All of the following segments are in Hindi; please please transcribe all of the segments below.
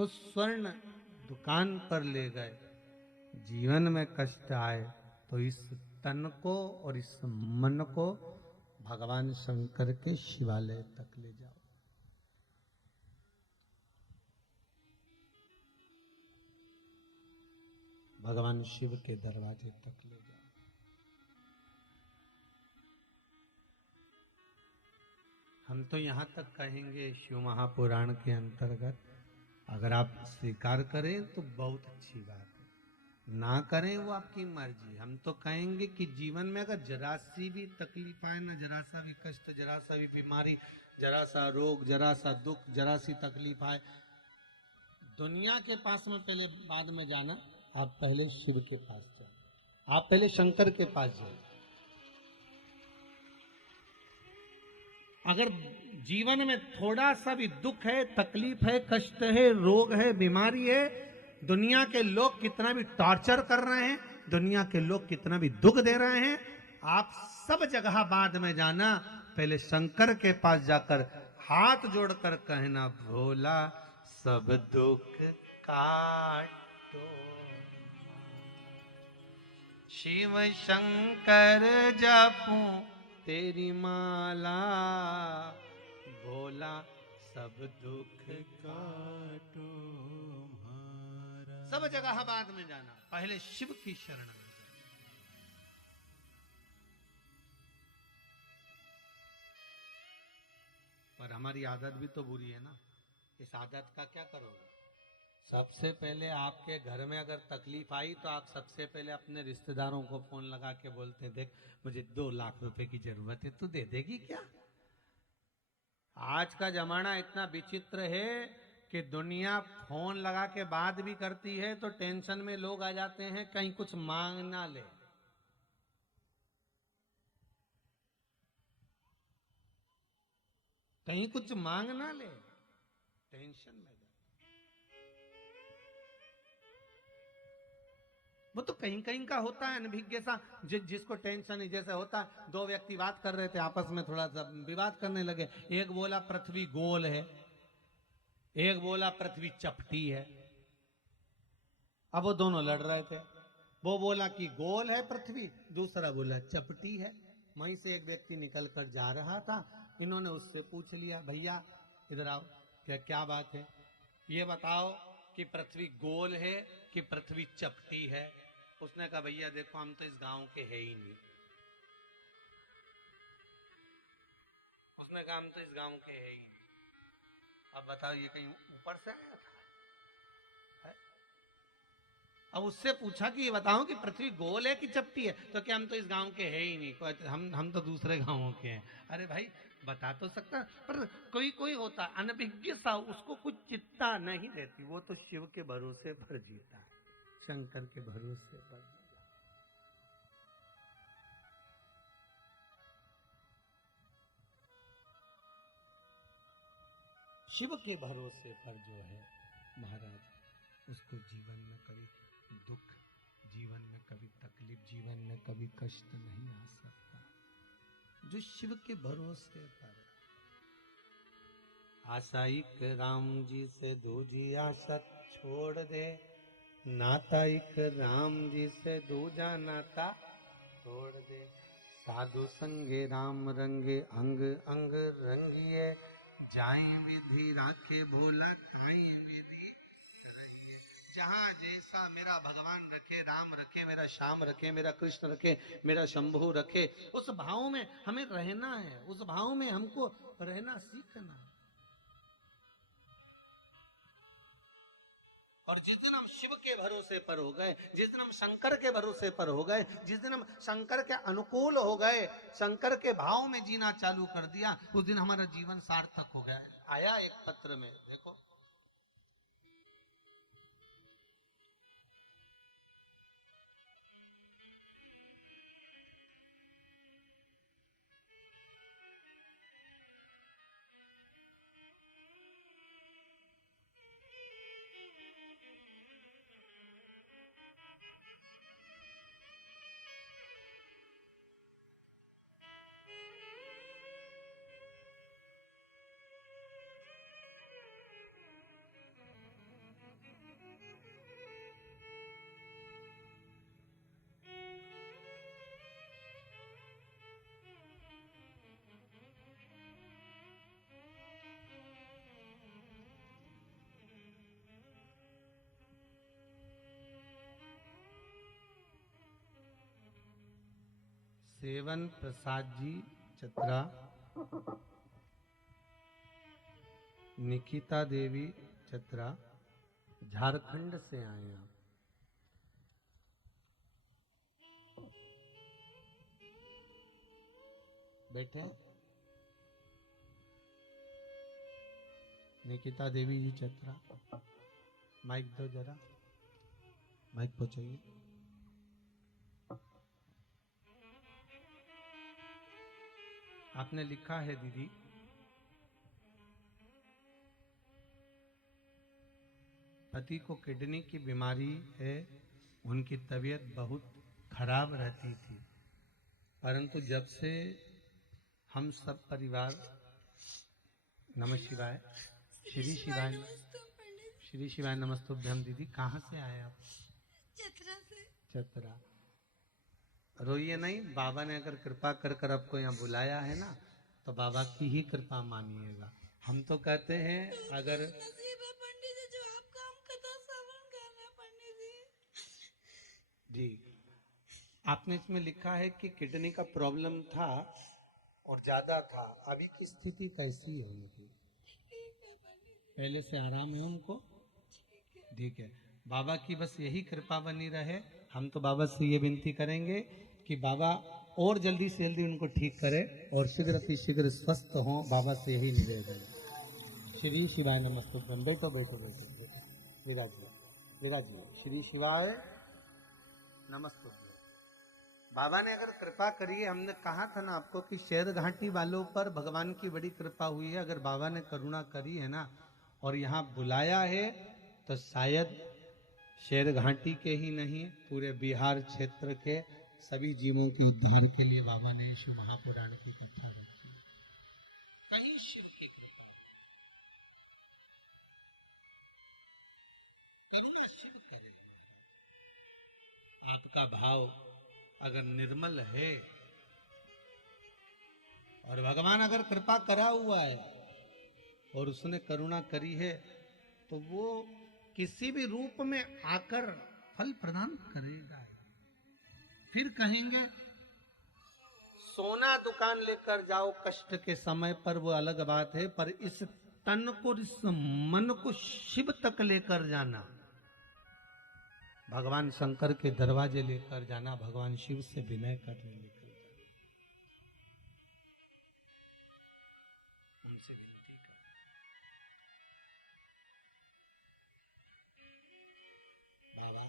तो स्वर्ण दुकान पर ले गए। जीवन में कष्ट आए तो इस तन को और इस मन को भगवान शंकर के शिवालय तक ले जाओ। भगवान शिव के दरवाजे तक ले जाओ। हम तो यहां तक कहेंगे शिव महापुराण के अंतर्गत, अगर आप स्वीकार करें तो बहुत अच्छी बात है, ना करें वो आपकी मर्जी। हम तो कहेंगे कि जीवन में अगर जरा सी भी तकलीफ आए ना, जरा सा भी कष्ट, जरा सा भी बीमारी, जरा सा रोग, जरा सा दुख, जरा सी तकलीफ आए, दुनिया के पास में पहले बाद में जाना, आप पहले शिव के पास जाओ, आप पहले शंकर के पास जाओ। अगर जीवन में थोड़ा सा भी दुख है, तकलीफ है, कष्ट है, रोग है, बीमारी है, दुनिया के लोग कितना भी टॉर्चर कर रहे हैं, दुनिया के लोग कितना भी दुख दे रहे हैं, आप सब जगह बाद में जाना, पहले शंकर के पास जाकर हाथ जोड़कर कहना, भोला सब दुख काटो, शिव शंकर जपूं तेरी माला, भोला सब दुख काटो महाराज। सब जगह बाद में जाना, पहले शिव की शरण में जाना। पर हमारी आदत भी तो बुरी है ना, इस आदत का क्या करोगे? सबसे पहले आपके घर में अगर तकलीफ आई तो आप सबसे पहले अपने रिश्तेदारों को फोन लगा के बोलते हैं, देख मुझे 2 लाख रुपए की जरूरत है, तू दे देगी क्या? आज का जमाना इतना विचित्र है कि दुनिया फोन लगा के बात भी करती है तो टेंशन में लोग आ जाते हैं, कहीं कुछ मांग ना ले। कहीं कुछ मांग ना ले, टेंशन में। वो तो कहीं कहीं का होता है अनभिज्ञ सा, जिसको टेंशन नहीं, जैसे होता है 2 व्यक्ति बात कर रहे थे, आपस में थोड़ा सा विवाद करने लगे, एक बोला पृथ्वी गोल है, एक बोला पृथ्वी चपटी है। अब वो दोनों लड़ रहे थे, वो बोला कि गोल है पृथ्वी, दूसरा बोला चपटी है। वहीं से एक व्यक्ति निकल कर जा रहा था, इन्होंने उससे पूछ लिया, भैया इधर आओ, क्या क्या बात है, ये बताओ कि पृथ्वी गोल है कि पृथ्वी चपटी है? उसने कहा, भैया देखो हम तो इस गांव के है ही नहीं। उसने कहा, हम तो इस गांव के है ही नहीं। अब बताओ ये कहीं ऊपर से आया था है? अब उससे पूछा कि ये बताओ कि पृथ्वी गोल है कि चपटी है, तो क्या हम तो इस गांव के है ही नहीं, हम तो दूसरे गांवों के हैं। अरे भाई बता तो सकता, पर कोई कोई होता अनभिज्ञ सा, उसको कुछ चिंता नहीं रहती, वो तो शिव के भरोसे पर जीता है, शंकर के भरोसे पर। शिव के भरोसे पर जो है महाराज, उसको जीवन में कभी दुख, जीवन में कभी तकलीफ, जीवन में कभी कष्ट नहीं आ सकता, जो शिव के भरोसे पर। आशाइक राम जी से दूजी आशा छोड़ दे, नाता एक राम जी से दूजा नाता तोड़ दे, साधु संगे राम रंगे अंग अंग रंगिए, जाए विधि राखे भोला ताई विधि रंगिए। जहां जैसा मेरा भगवान रखे, राम रखे, मेरा श्याम रखे, मेरा कृष्ण रखे, मेरा शंभु रखे, उस भाव में हमें रहना है, उस भाव में हमको रहना सीखना है। और जिस दिन हम शिव के भरोसे पर हो गए, जिस दिन हम शंकर के भरोसे पर हो गए, जिस दिन हम शंकर के अनुकूल हो गए, शंकर के भाव में जीना चालू कर दिया, उस दिन हमारा जीवन सार्थक हो गया। आया एक पत्र में, देखो, सेवन प्रसाद जी चतरा, निकिता देवी चतरा, झारखंड से आए आप। बैठे। निकिता देवी जी चतरा, माइक दो जरा, माइक पहुंचाइए। आपने लिखा है दीदी, पति को किडनी की बीमारी है, उनकी तबीयत बहुत खराब रहती थी, परंतु जब से हम सब परिवार, नमः शिवाय, श्री शिवाय, श्री शिवाय नमस्तुभ्यम। दीदी कहाँ से आए आप? चतरा से। चतरा। रोइए नहीं, बाबा ने अगर कृपा कर कर आपको यहाँ बुलाया है ना, तो बाबा की ही कृपा मानिएगा। हम तो कहते हैं अगर नसीब है पंडित जी, जो आप काम कथा श्रवण कर रहे हैं पंडित जी, आपने इसमें लिखा है कि किडनी का प्रॉब्लम था और ज्यादा था, अभी की स्थिति कैसी है उनकी? ठीक है पंडित जी, पहले से आराम है उनको? ठीक है। ठीक है, बाबा की बस यही कृपा बनी रहे। हम तो बाबा से ये विनती करेंगे कि बाबा और जल्दी से जल्दी उनको ठीक करे और शीघ्र अति शीघ्र स्वस्थ हों, बाबा से यही निवेदन। श्री शिवाय नमस्तुभ्यम। बैठो बैठो बैठो बैठो, विराजिए विराजिए। श्री शिवाय नमस्तुभ्यम। बाबा ने अगर कृपा करी है, हमने कहा था ना आपको कि शेर घाटी वालों पर भगवान की बड़ी कृपा हुई है। अगर बाबा ने करुणा करी है ना और यहाँ बुलाया है, तो शायद शेर घाटी के ही नहीं, पूरे बिहार क्षेत्र के सभी जीवों के उद्धार के लिए बाबा ने शिव महापुराण की कथा रखी। कहीं शिव की कृपा, करुणा शिव करे। आपका भाव अगर निर्मल है और भगवान अगर कृपा करा हुआ है और उसने करुणा करी है, तो वो किसी भी रूप में आकर फल प्रदान करेगा। फिर कहेंगे सोना दुकान लेकर जाओ कष्ट के समय पर, वो अलग बात है, पर इस तन को, इस मन को शिव तक लेकर जाना, भगवान शंकर के दरवाजे लेकर जाना, भगवान शिव से विनय करने लेकर जाना, उनसे विनती कर। बाबा,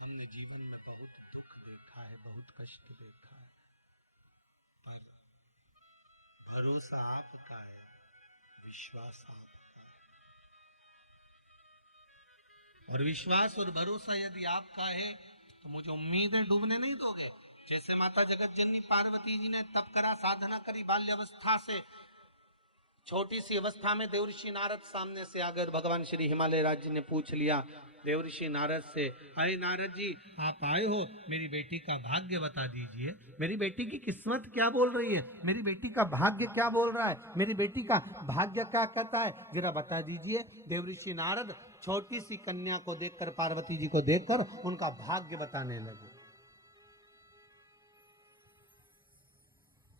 हमने जीवन में बहुत दुख देखा है, बहुत कष्ट देखा है, पर भरोसा आपका है, विश्वास आपका है, और विश्वास और भरोसा यदि आपका है तो मुझे उम्मीद है डूबने नहीं दोगे। जैसे माता जगत जननी पार्वती जी ने तप करा, साधना करी, बाल्य अवस्था से, छोटी सी अवस्था में देवऋषि नारद सामने से आकर भगवान श्री हिमालय राज जी ने पूछ लिया देवऋषि नारद से, अरे नारद जी आप आए हो, मेरी बेटी का भाग्य बता दीजिए, मेरी बेटी की किस्मत क्या बोल रही है, मेरी बेटी का भाग्य क्या बोल रहा है, मेरी बेटी का भाग्य क्या कहता है, जरा बता दीजिए। देवऋषि नारद छोटी सी कन्या को देखकर, पार्वती जी को देखकर उनका भाग्य बताने लगे।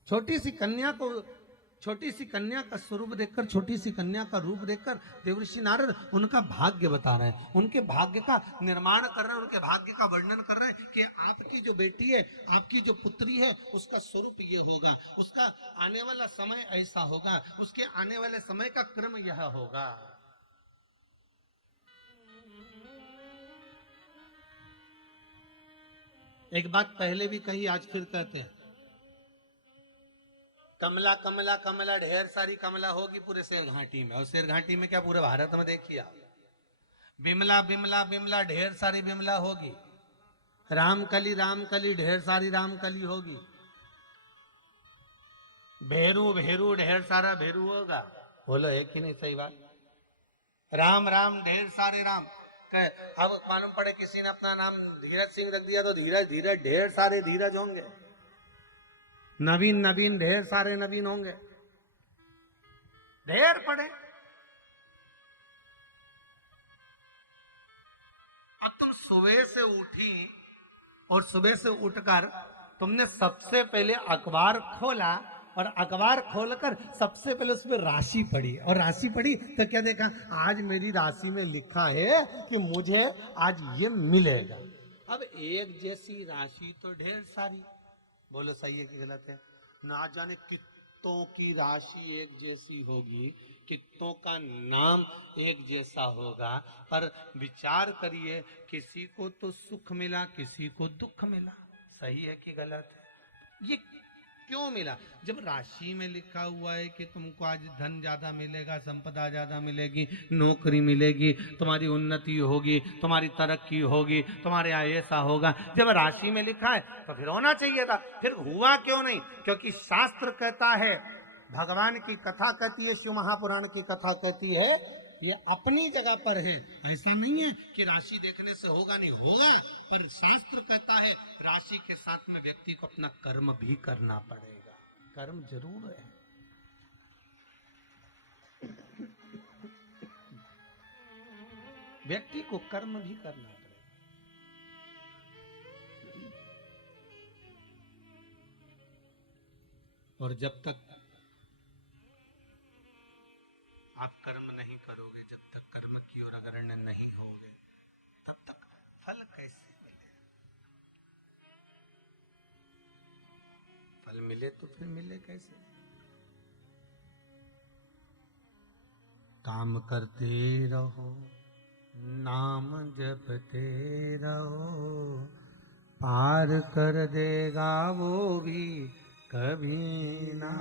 छोटी सी कन्या को, छोटी सी कन्या का स्वरूप देखकर, छोटी सी कन्या का रूप देखकर देवऋषि नारद उनका भाग्य बता रहे हैं, उनके भाग्य का निर्माण कर रहे हैं, उनके भाग्य का वर्णन कर रहे हैं कि आपकी जो बेटी है, आपकी जो पुत्री है, उसका स्वरूप ये होगा, उसका आने वाला समय ऐसा होगा, उसके आने वाले समय का क्रम यह होगा। एक बात पहले भी कही, आज फिर कहते हैं, कमला कमला कमला, ढेर सारी कमला होगी पूरे शेर घाटी में, और शेर घाटी में क्या पूरे भारत में देखिए आप। बिमला बिमला बिमला, ढेर सारी बिमला होगी। रामकली रामकली, ढेर सारी रामकली होगी। भेरू भेरू, ढेर सारा भेरू होगा। बोलो है कि नहीं सही बात? राम राम, ढेर सारे राम। अब मालूम पड़े किसी ने अपना नाम धीरज सिंह रख दिया तो धीरज धीरज, ढेर सारे धीरज होंगे। नवीन नवीन, ढेर सारे नवीन होंगे, ढेर पड़े। अब तुम सुबह से उठी और सुबह से उठकर तुमने सबसे पहले अखबार खोला और अखबार खोलकर सबसे पहले उसमें राशि पढ़ी, और राशि पढ़ी तो क्या देखा, आज मेरी राशि में लिखा है कि मुझे आज ये मिलेगा। अब एक जैसी राशि तो ढेर सारी, बोलो सही है कि गलत है? ना जाने कितनों की राशि एक जैसी होगी, कितनों का नाम एक जैसा होगा, पर विचार करिए किसी को तो सुख मिला, किसी को दुख मिला। सही है कि गलत है? ये क्यों मिला? जब राशि में लिखा हुआ है कि तुमको आज धन ज्यादा मिलेगा, संपदा ज्यादा मिलेगी, नौकरी मिलेगी, तुम्हारी उन्नति होगी, तुम्हारी तरक्की होगी, तुम्हारे यहाँ ऐसा होगा, जब राशि में लिखा है तो फिर होना चाहिए था। फिर हुआ क्यों नहीं? क्योंकि शास्त्र कहता है, भगवान की कथा कहती है, शिव महापुराण की कथा कहती है, ये अपनी जगह पर है। ऐसा नहीं है कि राशि देखने से होगा, नहीं होगा, पर शास्त्र कहता है राशि के साथ में व्यक्ति को अपना कर्म भी करना पड़ेगा। कर्म जरूर है। व्यक्ति को कर्म भी करना पड़ेगा। और जब तक आप कर्म नहीं करोगे, जब तक कर्म की ओर अग्रसर नहीं होगे, तब तक फल कैसे मिले? फल मिले तो फिर मिले कैसे? काम करते रहो, नाम जपते रहो, पार कर देगा वो भी कभी ना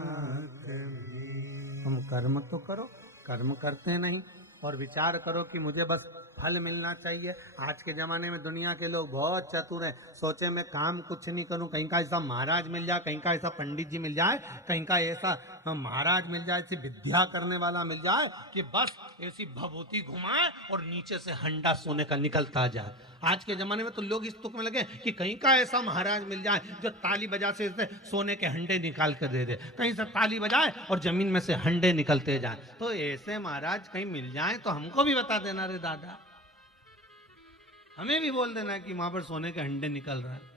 कभी। तुम कर्म तो करो, कर्म करते नहीं और विचार करो कि मुझे बस फल मिलना चाहिए। आज के जमाने में दुनिया के लोग बहुत चतुर हैं, सोचे मैं काम कुछ नहीं करूं, कहीं का ऐसा महाराज मिल जाए, कहीं का ऐसा पंडित जी मिल जाए, कहीं का ऐसा महाराज मिल जाए, ऐसी विद्या करने वाला मिल जाए कि बस ऐसी भभूति घुमाए और नीचे से हंडा सोने का निकलता जाए। आज के जमाने में तो लोग इस तुक में लगे कि कहीं का ऐसा महाराज मिल जाए जो ताली बजा से सोने के हंडे निकाल कर दे दे, कहीं से ताली बजाए और जमीन में से हंडे निकलते जाए। तो ऐसे महाराज कहीं मिल जाए तो हमको भी बता देना रे दादा, हमें भी बोल देना कि वहां पर सोने के हंडे निकल रहा है।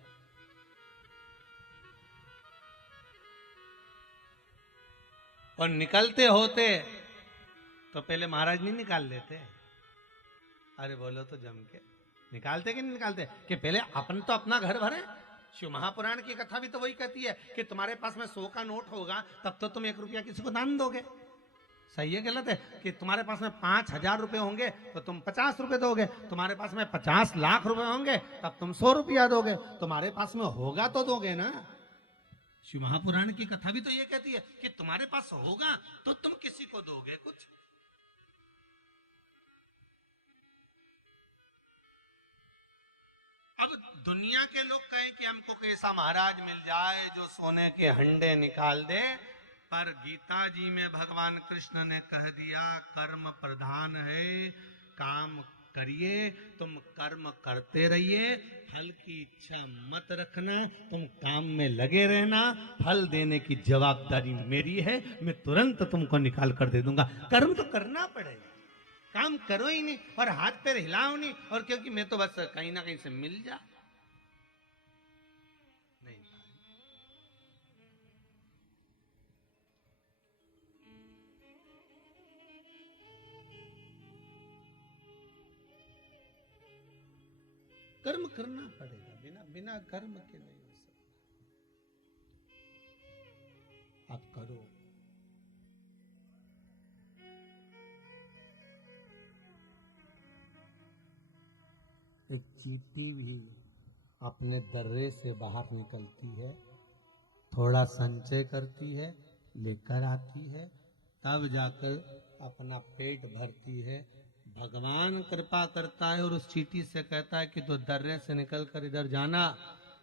और निकलते होते तो पहले महाराज नहीं निकाल लेते? अरे बोलो तो जम के, निकालते कि नहीं निकालते? कि पहले अपन तो अपना घर भरे। शिव महापुराण की कथा भी तो वही कहती है कि तुम्हारे पास में 100 का नोट होगा तब तो तुम 1 रुपया किसी को दान दोगे। सही है गलत है? कि तुम्हारे पास में 5,000 रुपए होंगे तो तुम 50 रुपए दोगे, तुम्हारे पास में 50 लाख रुपए होंगे तब तुम 100 रुपया दोगे, तुम्हारे पास में होगा तो दोगे ना। शिव महापुराण की कथा भी तो ये कहती है कि तुम्हारे पास होगा तो तुम किसी को दोगे कुछ। अब दुनिया के लोग कहें कि हमको कैसा महाराज मिल जाए जो सोने के हंडे निकाल दे, पर गीता जी में भगवान कृष्ण ने कह दिया कर्म प्रधान है, काम करिए, तुम कर्म करते रहिए, फल की इच्छा मत रखना, तुम काम में लगे रहना, फल देने की जवाबदारी मेरी है, मैं तुरंत तुमको निकाल कर दे दूंगा। कर्म तो करना पड़ेगा, काम करो ही नहीं और हाथ पैर हिलाओ नहीं, और क्योंकि मैं तो बस कहीं ना कहीं से मिल जा नहीं। कर्म करना पड़ेगा, बिना बिना कर्म के नहीं हो सकता। आप करो। एक चींटी भी अपने दर्रे से बाहर निकलती है, थोड़ा संचय करती है, लेकर आती है, तब जाकर अपना पेट भरती है। भगवान कृपा करता है और उस चींटी से कहता है कि तो दर्रे से निकल कर इधर जाना,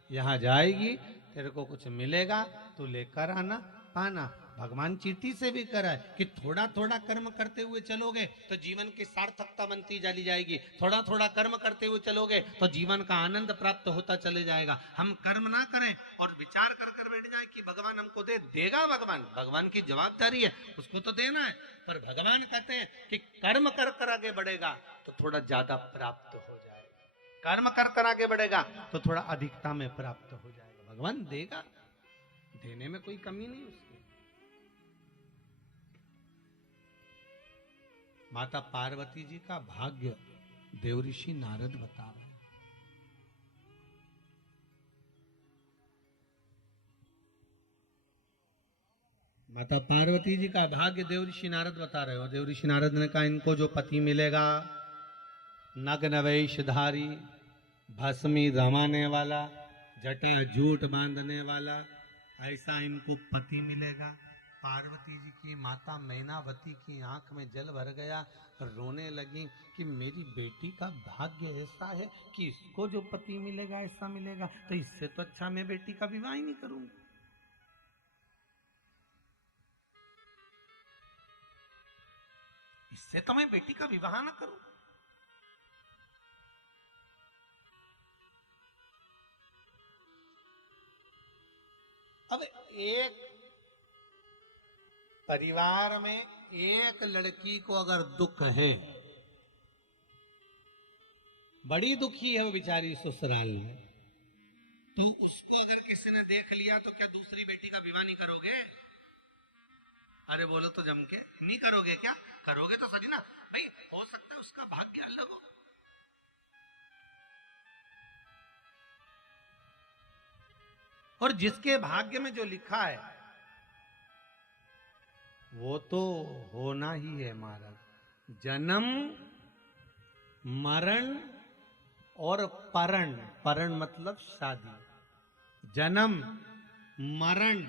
यहाँ जाएगी, तेरे को कुछ मिलेगा, तू लेकर आना, पाना। भगवान चींटी से भी करा है कि थोड़ा थोड़ा कर्म करते हुए चलोगे तो जीवन की सार्थकता बनती चली जाएगी, थोड़ा थोड़ा कर्म करते हुए चलोगे तो जीवन का आनंद प्राप्त होता चले जाएगा। हम कर्म ना करें और विचार कर कर बैठ जाए कि भगवान हमको देगा, भगवान की जवाबदारी है, उसको तो देना है, पर भगवान कहते हैं कि कर्म कर कर आगे बढ़ेगा तो थोड़ा ज्यादा प्राप्त हो जाएगा। कर्म कर कर आगे बढ़ेगा तो थोड़ा अधिकता में प्राप्त हो जाएगा। भगवान देगा, देने में कोई कमी नहीं उसकी। माता पार्वती जी का भाग्य देवऋषि नारद बता रहे हैं। माता पार्वती जी का भाग्य देवऋषि नारद बता रहे हो। देवऋषि नारद ने कहा इनको जो पति मिलेगा, नग्न वेशधारी, भस्मी रमाने वाला, जटा जूट बांधने वाला, ऐसा इनको पति मिलेगा। पार्वती जी की माता मैनावती की आंख में जल भर गया, रोने लगी कि मेरी बेटी का भाग्य ऐसा है कि इसको जो पति मिलेगा ऐसा मिलेगा, तो इससे तो अच्छा मैं बेटी का विवाह ही नहीं करूंगी। इससे तो मैं बेटी का विवाह ना करूं। अब एक परिवार में एक लड़की को अगर दुख है, बड़ी दुखी है वो बेचारी ससुराल में, तो उसको अगर किसी ने देख लिया तो क्या दूसरी बेटी का विवाह नहीं करोगे? अरे बोलो तो जम के, नहीं करोगे क्या? करोगे तो सही ना भाई, हो सकता है उसका भाग्य अलग हो। और जिसके भाग्य में जो लिखा है वो तो होना ही है महाराज। जन्म, मरण और परण। परण मतलब शादी। जन्म, मरण,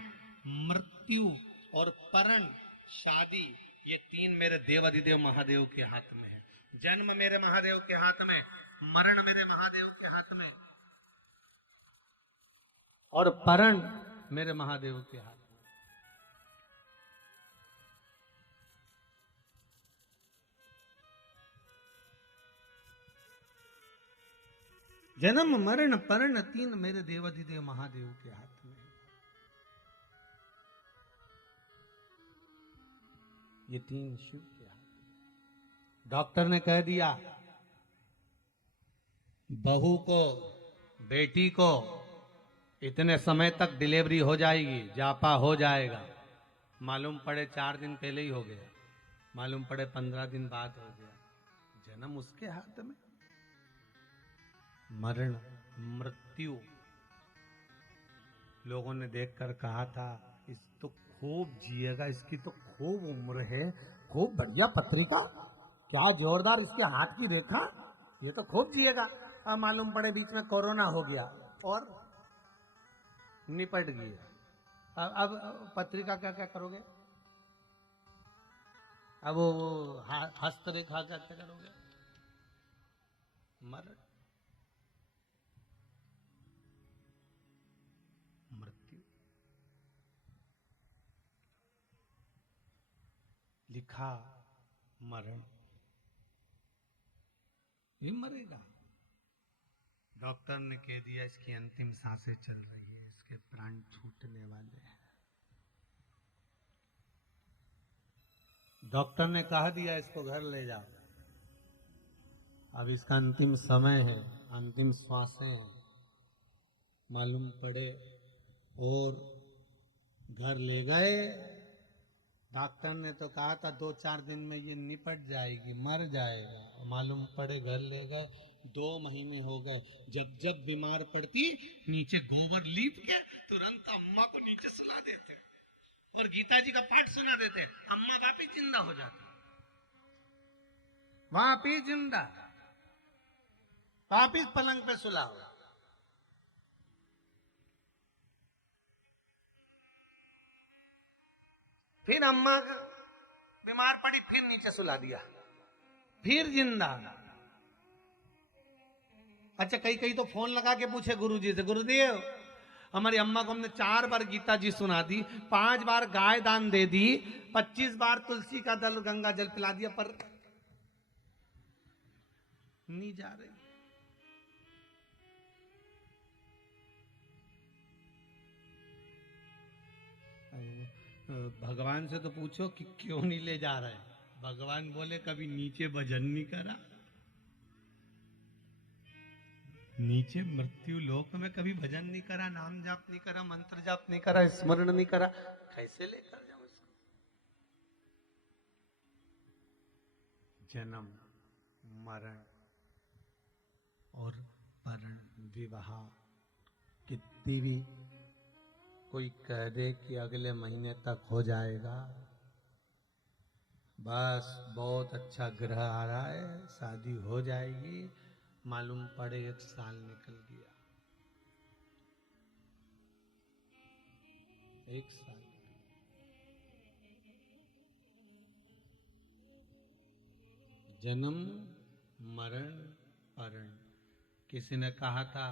मृत्यु और परण शादी, ये तीन मेरे देव अधिदेव महादेव के हाथ में है। जन्म मेरे महादेव के हाथ में, मरण मेरे महादेव के हाथ में और परण मेरे महादेव के हाथ में। जन्म, मरण, परण तीन मेरे देवाधिदेव महादेव के हाथ में है। ये तीन शिव के हाथ में। डॉक्टर ने कह दिया बहू को, बेटी को इतने समय तक डिलीवरी हो जाएगी, जापा हो जाएगा। मालूम पड़े 4 दिन पहले ही हो गया, मालूम पड़े 15 दिन बाद हो गया। जन्म उसके हाथ में, मरण, मृत्यु। लोगों ने देखकर कहा था इस तो खूब जिएगा, इसकी तो खूब उम्र है, खूब बढ़िया पत्रिका, क्या जोरदार इसके हाथ की रेखा, ये तो खूब जिएगा। अब मालूम पड़े बीच में कोरोना हो गया और निपट गया। अब पत्रिका क्या क्या करोगे? अब वो हस्तरेखा क्या क्या करोगे? मर मृत्यु लिखा, मरण, ये मरेगा। डॉक्टर ने कह दिया इसकी अंतिम सांसें चल रही है, इसके प्राण छूटने वाले हैं। डॉक्टर ने कह दिया इसको घर ले जाओ, अब इसका अंतिम समय है, अंतिम श्वासें हैं। मालूम पड़े और घर ले गए। डॉक्टर ने तो कहा था 2-4 दिन में ये निपट जाएगी, मर जाएगा। मालूम पड़े घर ले गए, 2 महीने हो गए। जब जब बीमार पड़ती नीचे गोबर लीप के तुरंत अम्मा को नीचे सुला देते और गीता जी का पाठ सुना देते, अम्मा वापिस जिंदा हो जाती, वापिस जिंदा, वापिस पलंग पे सुला हो। फिर अम्मा बीमार पड़ी, फिर नीचे सुला दिया, फिर जिंदा। अच्छा कई कई तो फोन लगा के पूछे गुरुजी से, गुरुदेव हमारी अम्मा को हमने 4 बार गीता जी सुना दी, 5 बार गाय दान दे दी, 25 बार तुलसी का दल गंगा जल पिला दिया, पर नहीं जा रही। भगवान से तो पूछो कि क्यों नहीं ले जा रहे। भगवान बोले कभी नीचे भजन नहीं करा, नीचे मृत्यु लोक में कभी भजन नहीं करा, नाम जाप नहीं करा, मंत्र जाप नहीं करा, स्मरण नहीं करा, कैसे लेकर जाऊं इसको? जन्म मरण और परण विवाह, कितनी भी कोई कह दे कि अगले महीने तक हो जाएगा, बस बहुत अच्छा ग्रह आ रहा है, शादी हो जाएगी, मालूम पड़े 1 साल निकल गया, 1 साल। जन्म मरण परण। किसी ने कहा था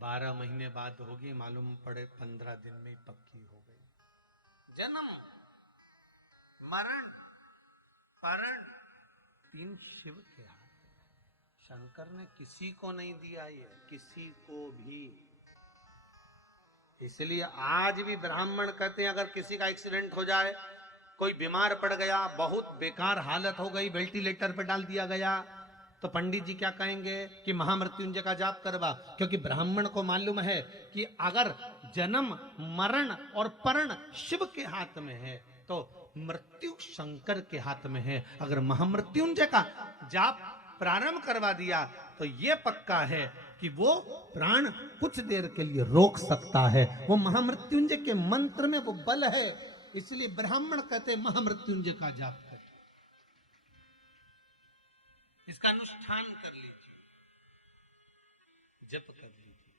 12 महीने बाद होगी, मालूम पड़े 15 दिन में ही पक्की हो गई। जन्म मरण परण 3 शिव के हाथ। शंकर ने किसी को नहीं दिया ये, किसी को भी। इसलिए आज भी ब्राह्मण कहते हैं अगर किसी का एक्सीडेंट हो जाए, कोई बीमार पड़ गया, बहुत बेकार हालत हो गई, वेंटिलेटर पर डाल दिया गया, तो पंडित जी क्या कहेंगे कि महामृत्युंजय का जाप करवा, क्योंकि ब्राह्मण को मालूम है कि अगर जन्म मरण और परण शिव के हाथ में है तो मृत्यु शंकर के हाथ में है। अगर महामृत्युंजय का जाप प्रारंभ करवा दिया तो ये पक्का है कि वो प्राण कुछ देर के लिए रोक सकता है। वो महामृत्युंजय के मंत्र में वो बल है, इसलिए ब्राह्मण कहते हैं महामृत्युंजय का जाप करें, इसका अनुष्ठान कर लीजिए, जप कर लीजिए।